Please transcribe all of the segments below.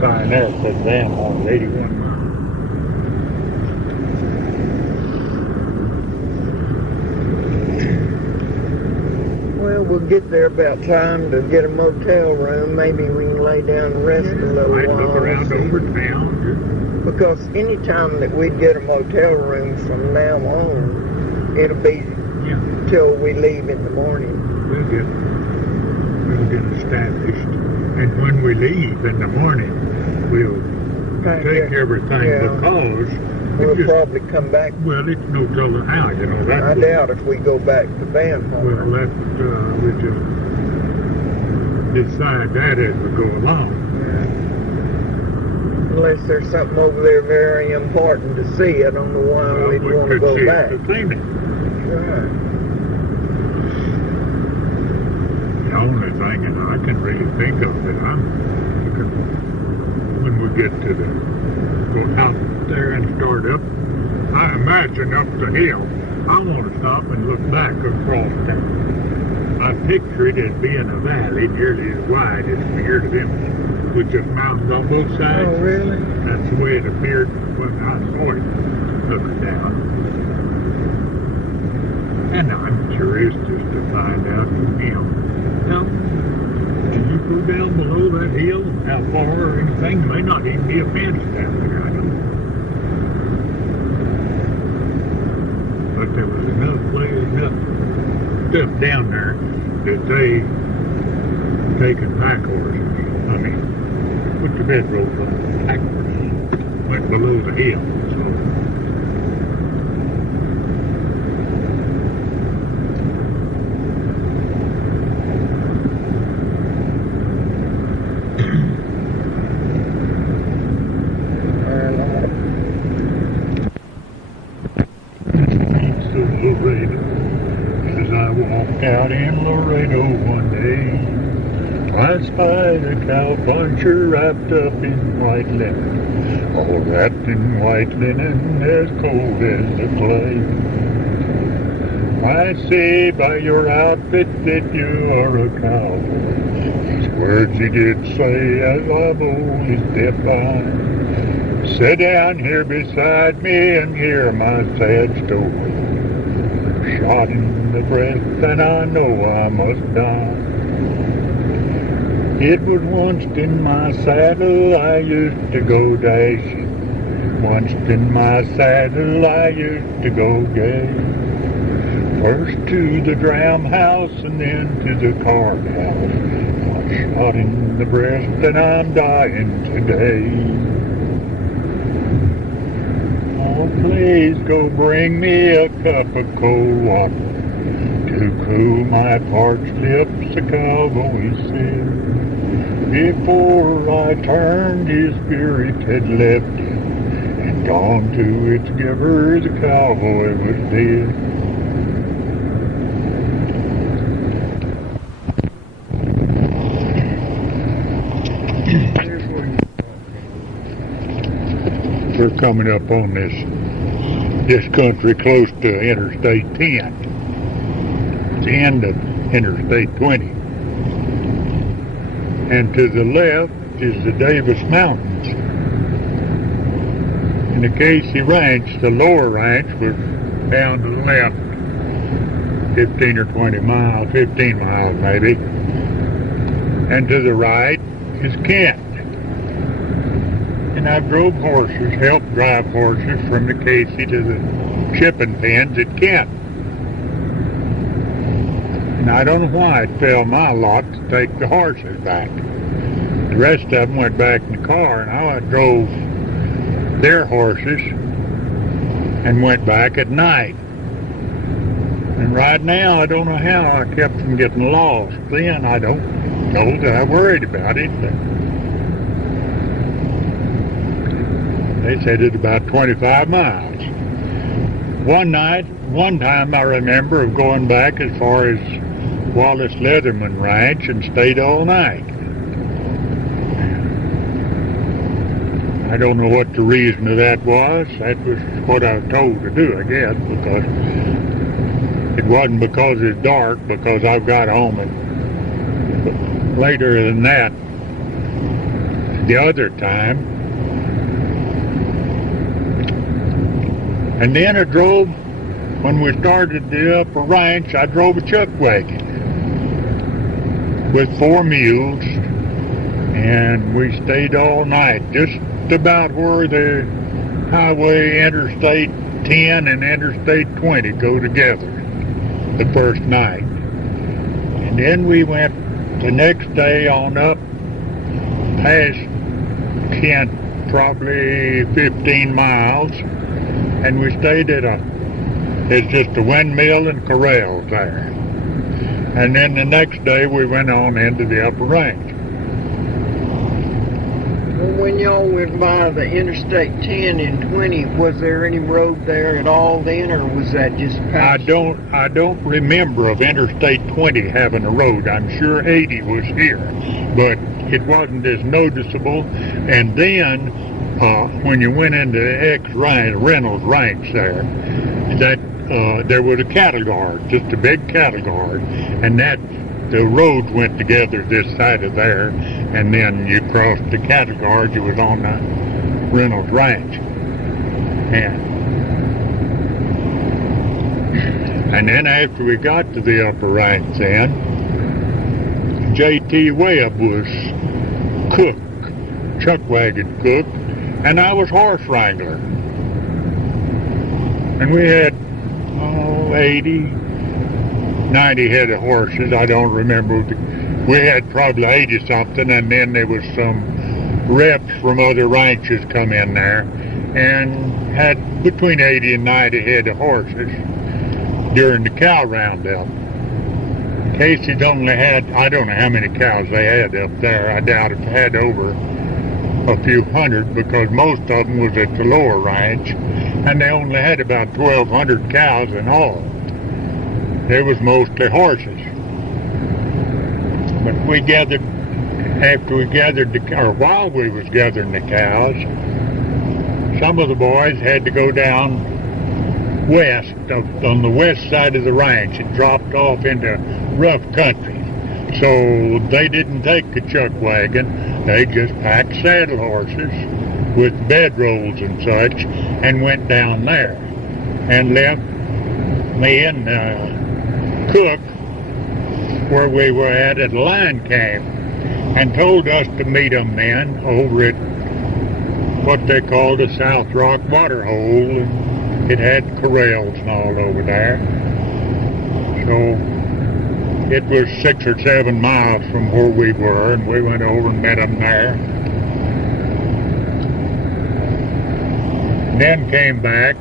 sign there that said dam on 81 miles. Well, we'll get there about time to get a motel room. Maybe we can lay down and rest a little Might while. look around over town. Because any time that we'd get a motel room from now on, it'll be till we leave in the morning. We'll get established. And when we leave in the morning, we'll take everything because we'll probably come back. Well, it's no telling how, you know. I doubt if we go back to Van. Well, we just decide that as we go along. Unless there's something over there very important to see, I don't know why we'd want to go back. Right. The only thing that I can really think of that when we get to go out there and start up, I imagine up the hill, I want to stop and look back across town. I picture it as being a valley nearly as wide as here to them, with just mountains on both sides. Oh, really? That's the way it appeared when I saw it looking down. And I'm curious just to find out from him. Now, can you go down below that hill? How far or anything? There may not even be a fence down there, I don't know. But there was enough stuff down there that they taken pack horses. I mean, put the bedrolls on pack horses. Went below the hill, so. Out in Laredo one day, I spied a cowpuncher wrapped up in white linen, all wrapped in white linen, as cold as the clay. I say by your outfit that you are a cowboy. These words he did say as I bowled his deaf eye. Sit down here beside me and hear my sad story. Shot in the breast and I know I must die. It was once in my saddle I used to go dashing. Once in my saddle I used to go gay. First to the dram house and then to the card house. I'm shot in the breast and I'm dying today. Oh, please go bring me a cup of cold water to cool my parched lips, the cowboy said. Before I turned, his spirit had left him, and gone to its giver, the cowboy was dead. We're coming up on this country close to Interstate 10. It's the end of Interstate 20. And to the left is the Davis Mountains. And the Casey Ranch, the lower ranch, was down to the left 15 or 20 miles, 15 miles maybe. And to the right is Kent. And I've drove horses, helped drive horses from the Casey to the shipping pens at Kent. And I don't know why it fell my lot to take the horses back. The rest of them went back in the car, and I drove their horses and went back at night. And right now, I don't know how I kept from getting lost. Then I don't know that I worried about it. But they said it's about 25 miles. One time I remember of going back as far as Wallace Leatherman Ranch and stayed all night. I don't know what the reason of that was. That was what I was told to do, I guess, because it wasn't because it's dark, because I've got home. And later than that, the other time. And then I drove, when we started the upper ranch, I drove a chuck wagon with 4 mules, and we stayed all night, just about where the highway Interstate 10 and Interstate 20 go together the first night. And then we went the next day on up past Kent, probably 15 miles, and we stayed at it's just a windmill and corrals there. And then the next day we went on into the upper range. Well, when y'all went by the Interstate 10 and 20, was there any road there at all then, or was that just I don't remember of Interstate 20 having a road. I'm sure 80 was here, but it wasn't as noticeable. And then when you went into the Reynolds Ranch there, there was a cattle guard, just a big cattle guard, and the roads went together this side of there, and then you crossed the cattle guard, you was on the Reynolds Ranch. And then after we got to the upper ranch then, J.T. Webb was cook, chuck wagon cook, and I was horse wrangler. And we had 80, 90 head of horses. I don't remember. We had probably 80 something, and then there was some reps from other ranches come in there and had between 80 and 90 head of horses during the cow roundup. Casey's only had, I don't know how many cows they had up there. I doubt if they had over a few hundred, because most of them was at the lower ranch, and they only had about 1,200 cows in all. It was mostly horses. But we gathered, after we gathered or while we was gathering the cows, some of the boys had to go down west, on the west side of the ranch. It dropped off into rough country. So they didn't take a chuck wagon. They just packed saddle horses with bedrolls and such and went down there and left me and Cook where we were at a line camp, and told us to meet them then over at what they called the South Rock Water Hole, and it had corrals and all over there. So it was 6 or 7 miles from where we were, and we went over and met them there. Then came back,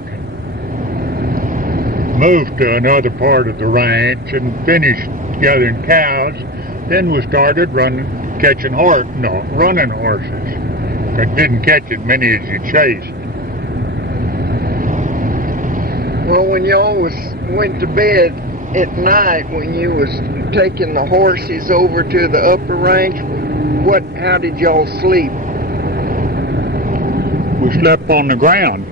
moved to another part of the ranch and finished gathering cows. Then we started running horses. But didn't catch as many as you chased. Well, when y'all went to bed at night, when you was taking the horses over to the upper range, how did y'all sleep? We slept on the ground.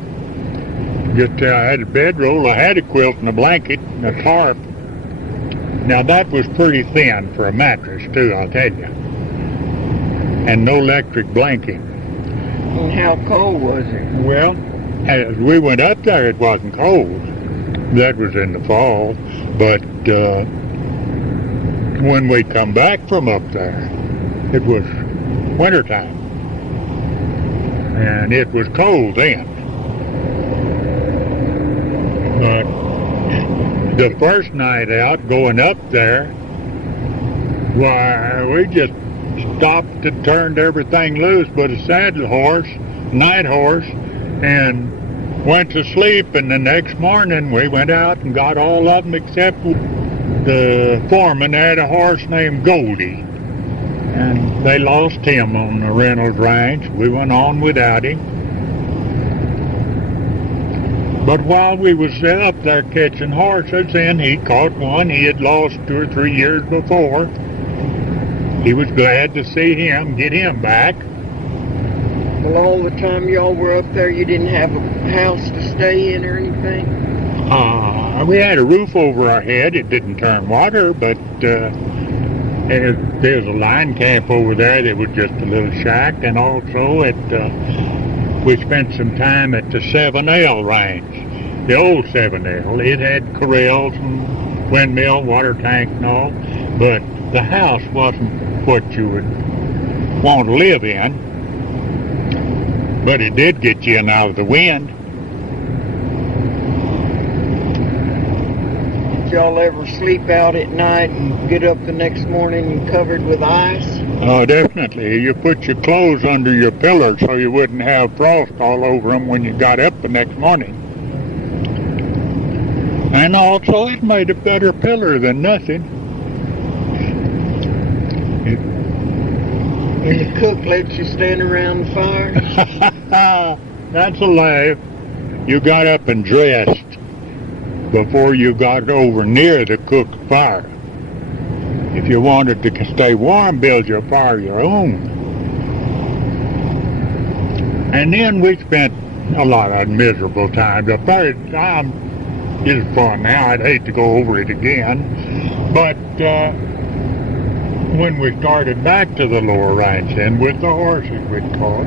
Just I had a bedroll, I had a quilt and a blanket and a tarp. Now that was pretty thin for a mattress too, I'll tell you. And no electric blanket. And how cold was it? Well, as we went up there, it wasn't cold. That was in the fall. But when we come back from up there, it was wintertime. And it was cold then. But the first night out, going up there, why, we just stopped and turned everything loose but a saddle horse, night horse, and went to sleep. And the next morning we went out and got all of them except the foreman had a horse named Goldie, and they lost him on the Reynolds Ranch. We went on without him. But while we was up there catching horses, then he caught one he had lost 2 or 3 years before. He was glad to see him, get him back. Well, all the time y'all were up there, you didn't have a house to stay in or anything? We had a roof over our head. It didn't turn water, but There's a line camp over there that was just a little shack, and also we spent some time at the 7L range, the old 7L. It had corrals and windmill, water tank and all, but the house wasn't what you would want to live in, but it did get you in out of the wind. Did y'all ever sleep out at night and get up the next morning and covered with ice? Oh, definitely. You put your clothes under your pillows so you wouldn't have frost all over them when you got up the next morning. And also, it made a better pillar than nothing. And the cook lets you stand around the fire? That's a laugh. You got up and dressed before you got over near the cook's fire. If you wanted to stay warm, build your fire your own. And then we spent a lot of miserable times. The first time is fun now. I'd hate to go over it again. But when we started back to the lower range and with the horses we'd caught,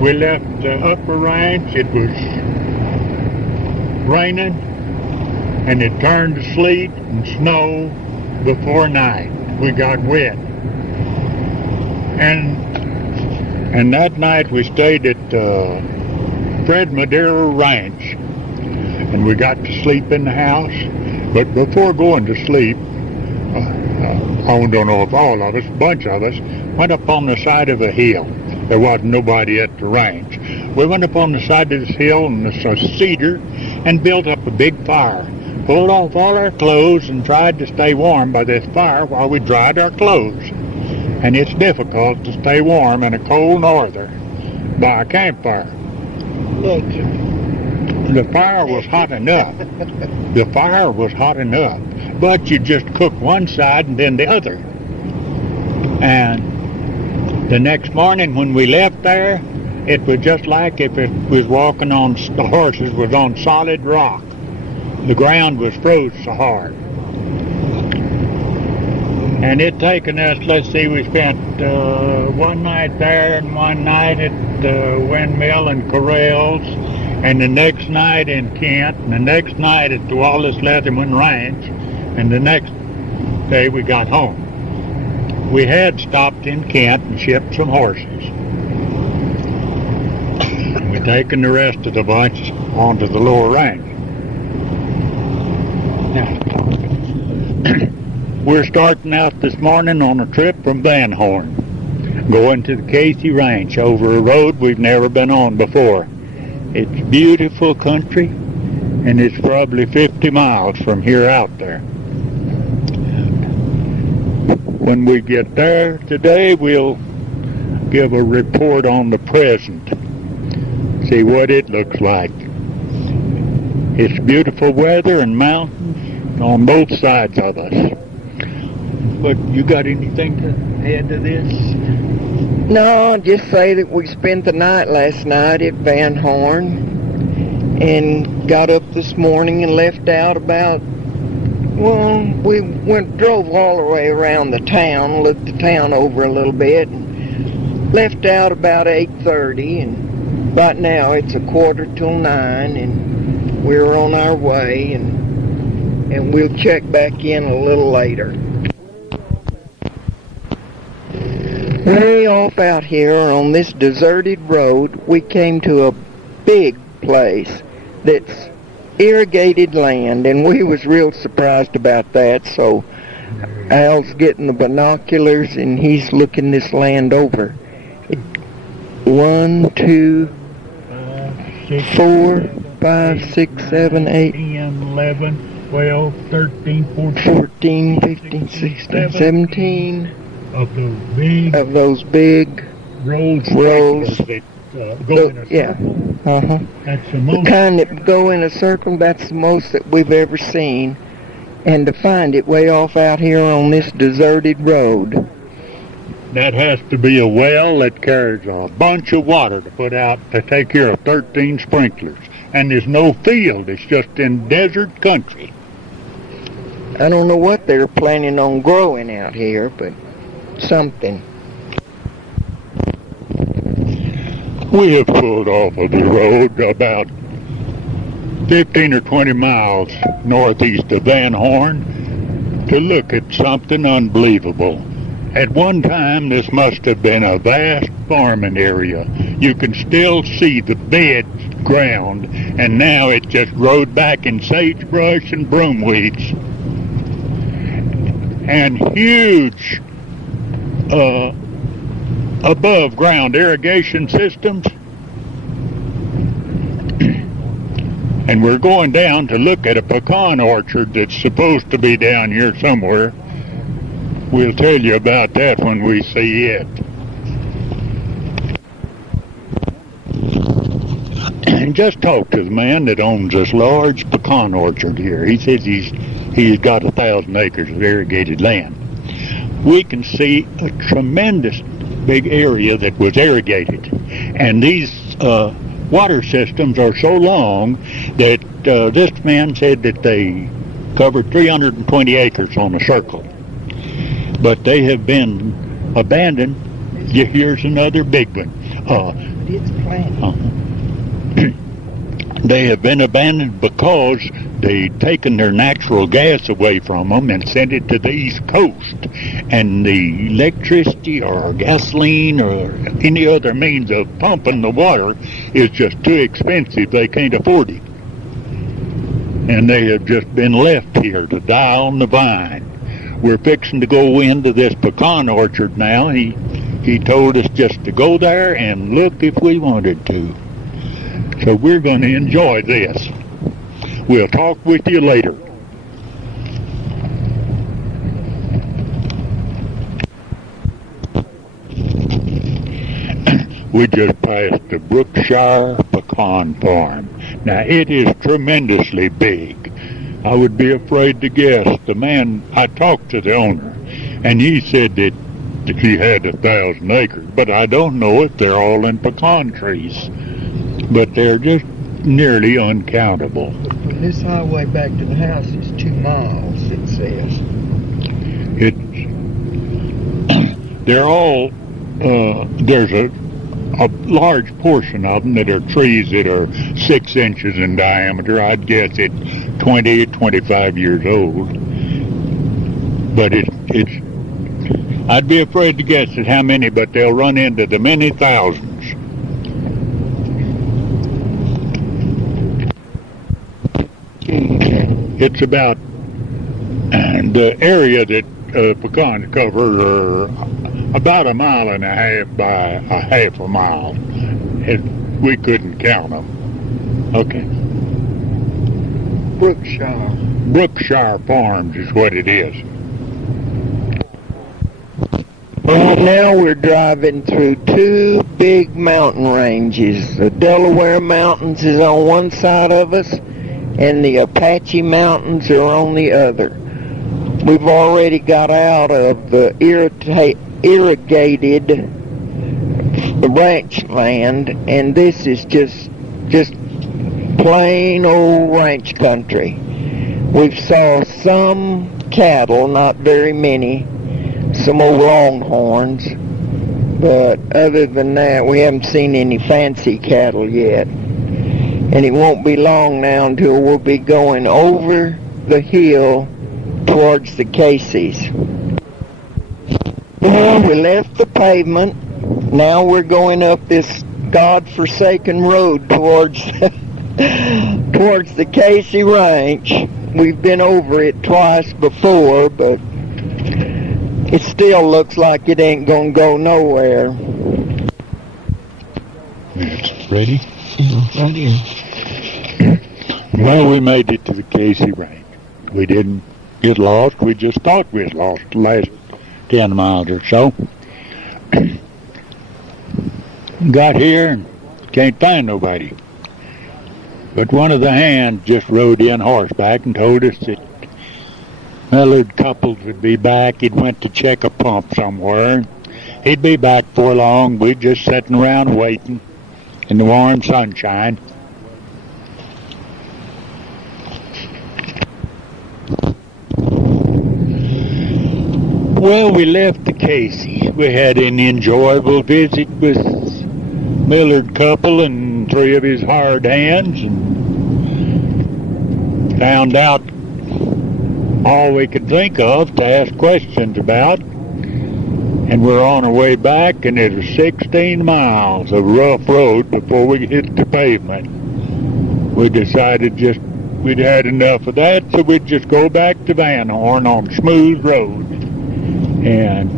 we left the upper range. It was raining, and it turned to sleet and snow before night. We got wet. And that night we stayed at Fred Madera Ranch, and we got to sleep in the house. But before going to sleep, I don't know if all of us, a bunch of us, went up on the side of a hill. There wasn't nobody at the ranch. We went up on the side of this hill and it's a cedar and built up a big fire. Pulled off all our clothes and tried to stay warm by this fire while we dried our clothes. And it's difficult to stay warm in a cold norther by a campfire. Look. The fire was hot enough. The fire was hot enough. But you just cook one side and then the other. And the next morning when we left there, it was just like if it was walking on, the horses was on solid rock. The ground was froze so hard. And it taken us, let's see, we spent one night there and one night at the windmill and corrals, and the next night in Kent, and the next night at the Wallace Leatherman Ranch, and the next day we got home. We had stopped in Kent and shipped some horses. And we taken the rest of the bunch onto the lower range. Now, we're starting out this morning on a trip from Van Horn, going to the Casey Ranch over a road we've never been on before. It's beautiful country, and it's probably 50 miles from here out there. When we get there today, we'll give a report on the present, see what it looks like. It's beautiful weather and mountains on both sides of us. But you got anything to add to this? No, I'll just say that we spent the night last night at Van Horn and got up this morning and left out about, well, we drove all the way around the town, looked the town over a little bit, and left out about 8:30, and right now it's 8:45, and we're on our way, and we'll check back in a little later. Way off out here on this deserted road, we came to a big place that's irrigated land, and we was real surprised about that. So Al's getting the binoculars and he's looking this land over. 1, 2, 4, 5, 6, 7, 8, 10, 11, 12, 13, 14, 15, 16, 17 of those big rows. that go in a circle. Yeah. That's the most. The kind that go in a circle, that's the most that we've ever seen. And to find it way off out here on this deserted road. That has to be a well that carries a bunch of water to put out to take care of 13 sprinklers. And there's no field, it's just in desert country. I don't know what they're planning on growing out here, but something. We have pulled off of the road about 15 or 20 miles northeast of Van Horn to look at something unbelievable. At one time, this must have been a vast farming area. You can still see the bed ground, and now it just growed back in sagebrush and broomweeds. And huge above ground irrigation systems. And we're going down to look at a pecan orchard that's supposed to be down here somewhere. We'll tell you about that when we see it. And just talked to the man that owns this large pecan orchard here. He says he's got 1,000 acres of irrigated land. We can see a tremendous big area that was irrigated, and these water systems are so long that this man said that they covered 320 acres on a circle, but they have been abandoned. Here's another big one. It's planted. They have been abandoned because they've taken their natural gas away from them and sent it to the East Coast. And the electricity or gasoline or any other means of pumping the water is just too expensive. They can't afford it. And they have just been left here to die on the vine. We're fixing to go into this pecan orchard now. He told us just to go there and look if we wanted to. So we're going to enjoy this. We'll talk with you later. We just passed the Brookshire Pecan Farm. Now, it is tremendously big. I would be afraid to guess. The man, I talked to the owner, and he said that he had 1,000 acres, but I don't know if they're all in pecan trees. But they're just nearly uncountable. From this highway back to the house is 2 miles, it says. They're all, there's a large portion of them that are trees that are 6 inches in diameter. I'd guess it's 20, 25 years old. But it's I'd be afraid to guess at how many, but they'll run into the many thousands. It's about the area that pecans cover are about 1.5 miles by 1/2 mile. We couldn't count them. Okay. Brookshire Farms is what it is. Well, now we're driving through 2 big mountain ranges. The Delaware Mountains is on one side of us, and the Apache Mountains are on the other. We've already got out of the irrigated ranch land, and this is just plain old ranch country. We've saw some cattle, not very many, some old longhorns, but other than that, we haven't seen any fancy cattle yet. And it won't be long now until we'll be going over the hill towards the Casey's. Well, we left the pavement. Now we're going up this God-forsaken road towards the Casey Ranch. We've been over it twice before, but it still looks like it ain't gonna go nowhere. It's ready? Right here. Well, we made it to the Casey Ranch. We didn't get lost. We just thought we had lost the last 10 miles or so. Got here and can't find nobody. But one of the hands just rode in horseback and told us that the couples would be back. He'd went to check a pump somewhere. He'd be back before long. We'd just sitting around waiting in the warm sunshine. Well, we left the Casey. We had an enjoyable visit with Millard couple and 3 of his hired hands, and found out all we could think of to ask questions about. And we're on our way back, and it was 16 miles of rough road before we hit the pavement. We decided we'd had enough of that, so we'd just go back to Van Horn on smooth road. And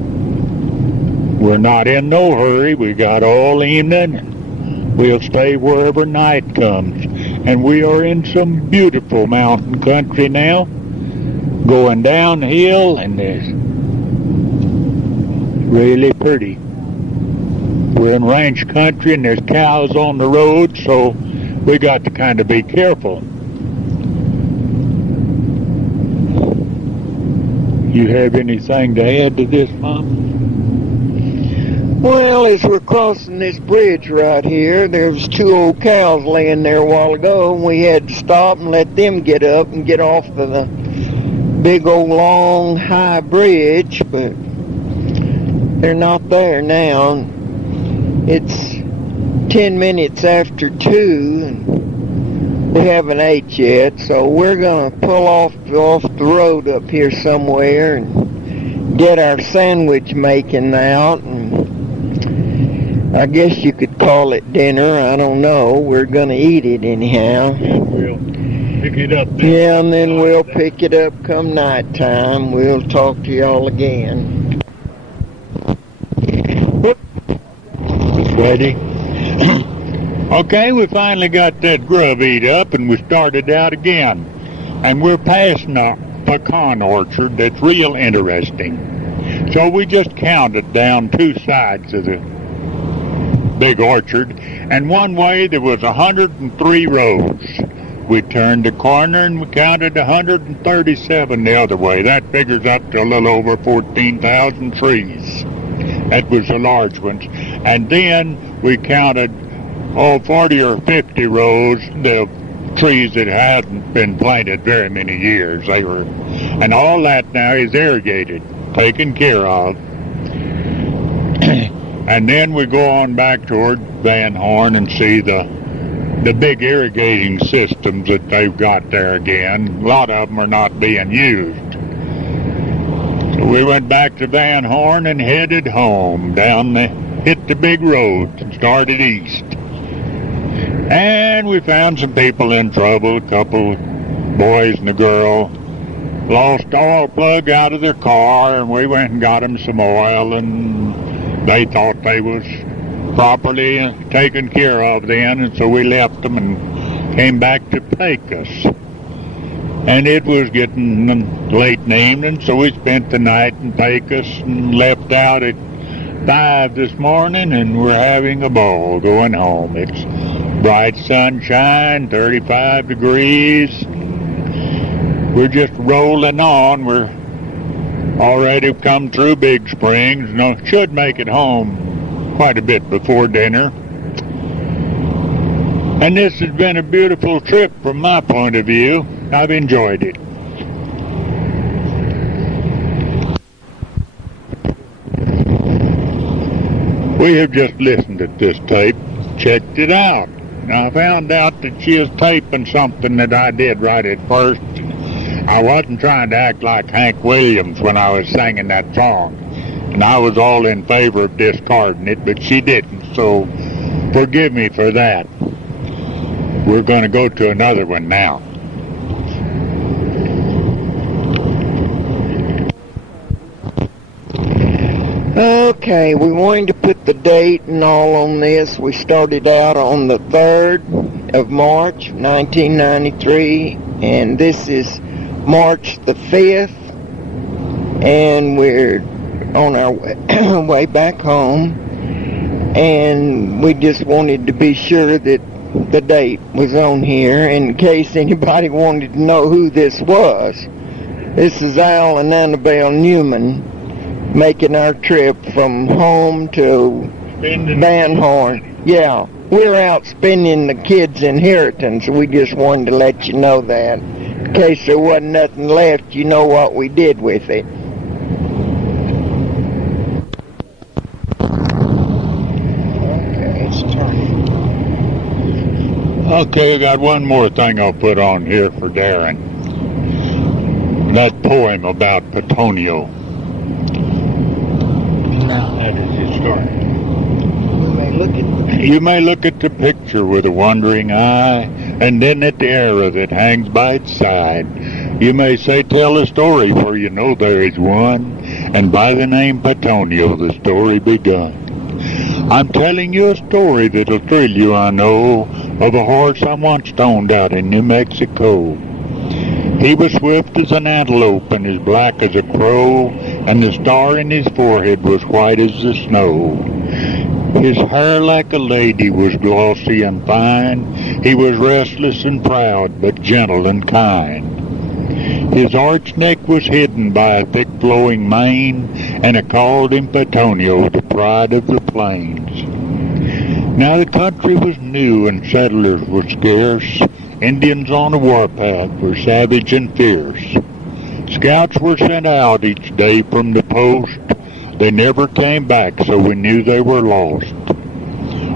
we're not in no hurry. We got all evening, and we'll stay wherever night comes. And we are in some beautiful mountain country now, going downhill, and it's really pretty. We're in ranch country, and there's cows on the road, so we got to kind of be careful. You have anything to add to this, Mom? Well, as we're crossing this bridge right here, there was 2 old cows laying there a while ago, and we had to stop and let them get up and get off of the big old long high bridge, but they're not there now. It's 10 minutes after 2, and we haven't ate yet, so we're going to pull off the road up here somewhere and get our sandwich making out, and I guess you could call it dinner. I don't know. We're going to eat it anyhow. And we'll pick it up then. Yeah, and then we'll pick it up come nighttime. We'll talk to y'all again. Ready? Okay, we finally got that grub eat up, and we started out again. And we're passing a pecan orchard that's real interesting. So we just counted down 2 sides of the big orchard, and one way there was 103 rows. We turned the corner and we counted 137 the other way. That figures up to a little over 14,000 trees. That was the large ones. And then we counted 40 or 50 rows, the trees that hadn't been planted very many years. And all that now is irrigated, taken care of. And then we go on back toward Van Horn and see the big irrigating systems that they've got there again. A lot of them are not being used. So we went back to Van Horn and headed home, hit the big road and started east. And we found some people in trouble, a couple boys and a girl. Lost the oil plug out of their car, and we went and got them some oil, and they thought they was properly taken care of then, and so we left them and came back to Pecos. And it was getting late in the evening, so we spent the night in Pecos and left out at 5 this morning, and we're having a ball going home. It's bright sunshine, 35 degrees. We're just rolling on. We're already come through Big Springs. Should make it home quite a bit before dinner. And this has been a beautiful trip from my point of view. I've enjoyed it. We have just listened to this tape, checked it out. And I found out that she was taping something that I did right at first. I wasn't trying to act like Hank Williams when I was singing that song. And I was all in favor of discarding it, but she didn't, so forgive me for that. We're going to go to another one now. Okay, we wanted to put the date and all on this. We started out on the 3rd of March, 1993, and this is March the 5th, and we're on our way back home, and we just wanted to be sure that the date was on here in case anybody wanted to know who this was. This is Al and Anna Belle Newman making our trip from home to Van Horn. Yeah, we're out spending the kids' inheritance. We just wanted to let you know that. In case there wasn't nothing left, you know what we did with it. Okay, I got one more thing I'll put on here for Darren. That poem about Petonio. Now, how does it start? You may look at the picture with a wondering eye, and then at the arrow that hangs by its side. You may say, tell a story, for you know there is one, and by the name Petonio the story begun. I'm telling you a story that'll thrill you, I know, of a horse I once owned out in New Mexico. He was swift as an antelope and as black as a crow, and the star in his forehead was white as the snow. His hair like a lady was glossy and fine. He was restless and proud, but gentle and kind. His arched neck was hidden by a thick flowing mane, and I called him Petonio, the pride of the plains. Now the country was new and settlers were scarce. Indians on the warpath were savage and fierce. Scouts were sent out each day from the post. They never came back, so we knew they were lost.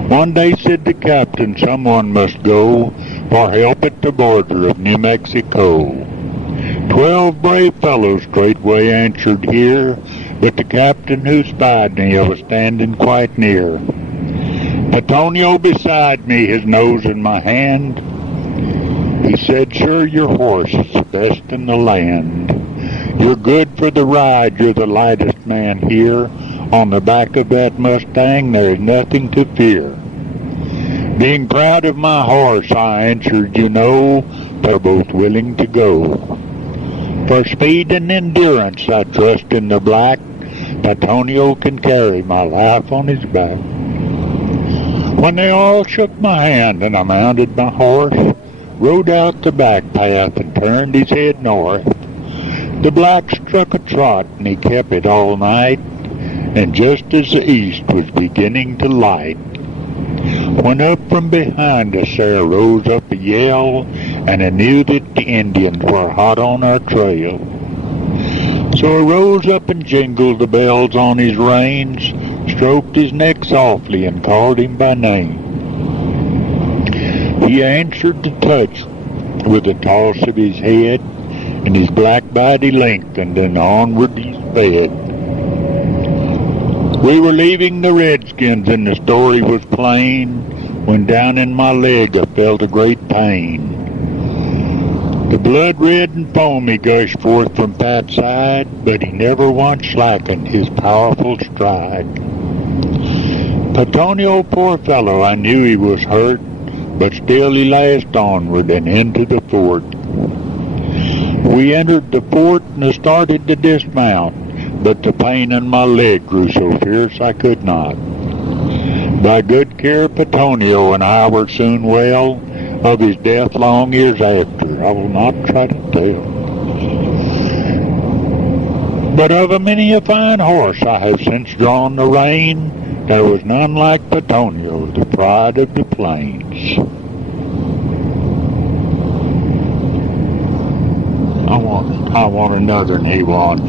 One day said the captain, someone must go for help at the border of New Mexico. 12 brave fellows straightway answered here, but the captain who spied me was standing quite near. Petonio beside me, his nose in my hand, he said, sir, your horse is the best in the land. You're good for the ride, you're the lightest man here. On the back of that Mustang there is nothing to fear. Being proud of my horse, I answered, you know, they're both willing to go. For speed and endurance, I trust in the black. Petonio can carry my life on his back. When they all shook my hand and I mounted my horse, rode out the back path and turned his head north. The black struck a trot and he kept it all night, and just as the east was beginning to light, when up from behind us there rose up a yell, and I knew that the Indians were hot on our trail. So I rose up and jingled the bells on his reins, stroked his neck softly and called him by name. He answered the touch with a toss of his head, and his black body lengthened and onward he sped. We were leaving the redskins and the story was plain, when down in my leg I felt a great pain. The blood red and foamy gushed forth from Pat's side, but he never once slackened his powerful stride. Petonio, poor fellow, I knew he was hurt, but still he lashed onward and into the fort. We entered the fort and I started to dismount, but the pain in my leg grew so fierce I could not. By good care, Petonio and I were soon well. Of his death long years after, I will not try to tell. But of a many a fine horse I have since drawn the rein, there was none like Petonio, the pride of the plains. I want another than he wants.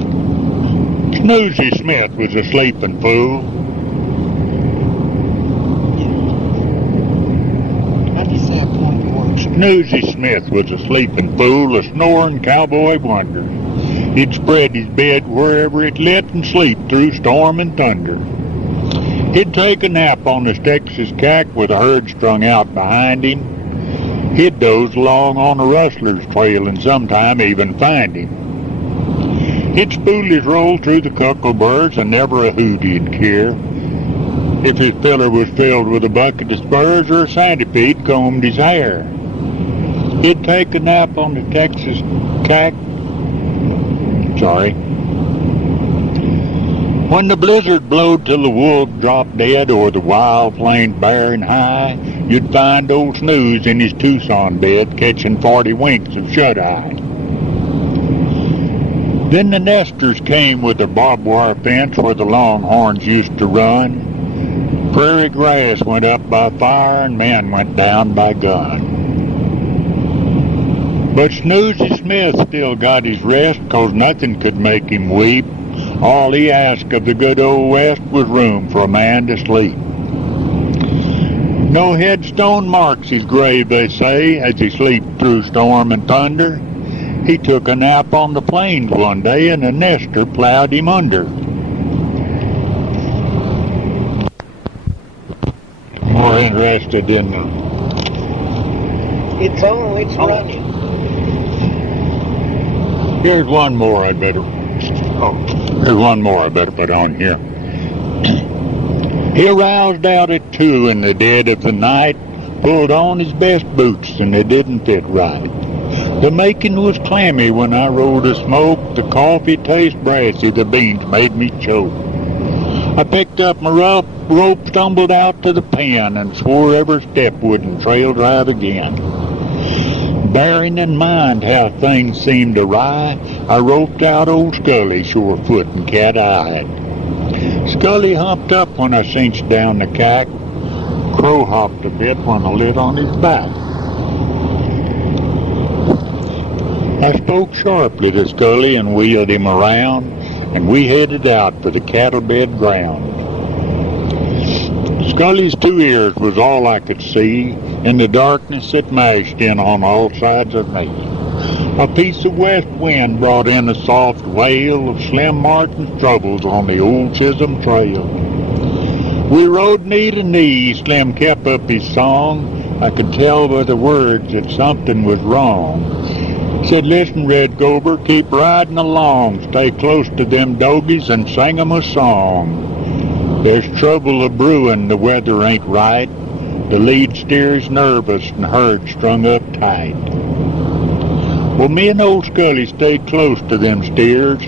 Snoozy Smith was a sleeping fool. Snoozy Smith was a sleeping fool, a snoring cowboy wonder. He'd spread his bed wherever it lit and sleep through storm and thunder. He'd take a nap on the Texas cack with a herd strung out behind him. He'd doze along on a rustler's trail and sometime even find him. He'd spool his roll through the cuckleburs and never a hoot he'd care. If his filler was filled with a bucket of spurs or a centipede combed his hair. He'd take a nap on the Texas cack. When the blizzard blowed till the wolves dropped dead or the wild plains bare and high, you'd find old Snooze in his Tucson bed catching 40 winks of shut-eye. Then the nesters came with a barbed wire fence where the longhorns used to run. Prairie grass went up by fire and men went down by gun. But Snoozy Smith still got his rest, 'cause nothing could make him weep. All he asked of the good old West was room for a man to sleep. No headstone marks his grave, they say, as he sleeps through storm and thunder. He took a nap on the plains one day, and a nester plowed him under. More interested in It's on, it's running. Here's one more I better put on here. He roused out at 2 in the dead of the night, pulled on his best boots, and they didn't fit right. The making was clammy when I rolled a smoke, the coffee tasted brassy, the beans made me choke. I picked up my rope, stumbled out to the pen, and swore every step wouldn't trail drive again. Bearing in mind how things seemed awry, I roped out old Scully, surefoot and cat-eyed. Scully humped up when I cinched down the cack. Crow hopped a bit when I lit on his back. I spoke sharply to Scully and wheeled him around, and we headed out for the cattle bed ground. Scully's 2 ears was all I could see in the darkness that mashed in on all sides of me. A piece of west wind brought in a soft wail of Slim Martin's troubles on the old Chisholm Trail. We rode knee to knee, Slim kept up his song. I could tell by the words that something was wrong. Said, listen, Red Gober, keep riding along, stay close to them dogies and sing 'em a song. There's trouble a-brewin', the weather ain't right. The lead steer's nervous and herd strung up tight. Well, me and old Scully stayed close to them steers.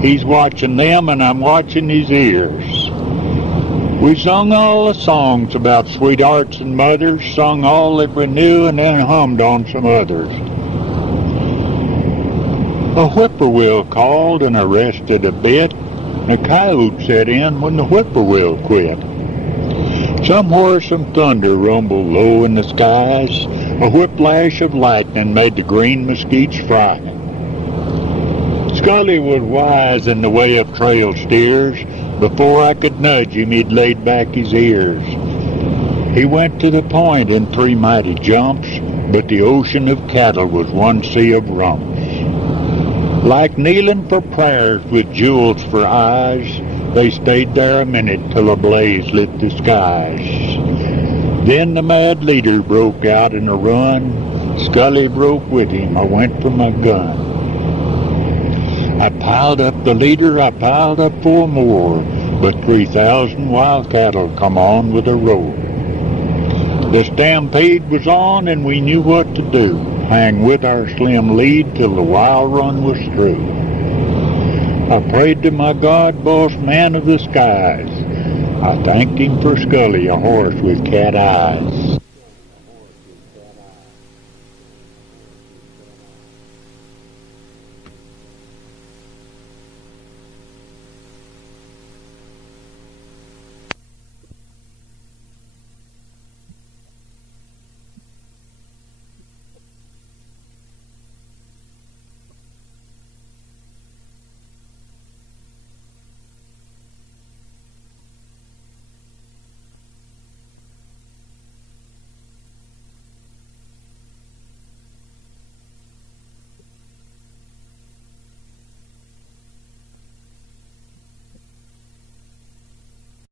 He's watching them and I'm watching his ears. We sung all the songs about sweethearts and mothers, sung all that we knew and then hummed on some others. A whippoorwill called and arrested a bit. A coyote set in when the whippoorwill quit. Somewhere some thunder rumbled low in the skies. A whiplash of lightning made the green mesquites fry. Scully was wise in the way of trail steers. Before I could nudge him, he'd laid back his ears. He went to the point in 3 mighty jumps, but the ocean of cattle was one sea of rumps. Like kneeling for prayers with jewels for eyes, they stayed there a minute till a blaze lit the skies. Then the mad leader broke out in a run. Scully broke with him. I went for my gun. I piled up the leader, I piled up 4 more, but 3,000 wild cattle come on with a roar. The stampede was on and we knew what to do. Hang with our slim lead till the wild run was through. I prayed to my God, boss man of the skies. I thanked him for Scully, a horse with cat eyes.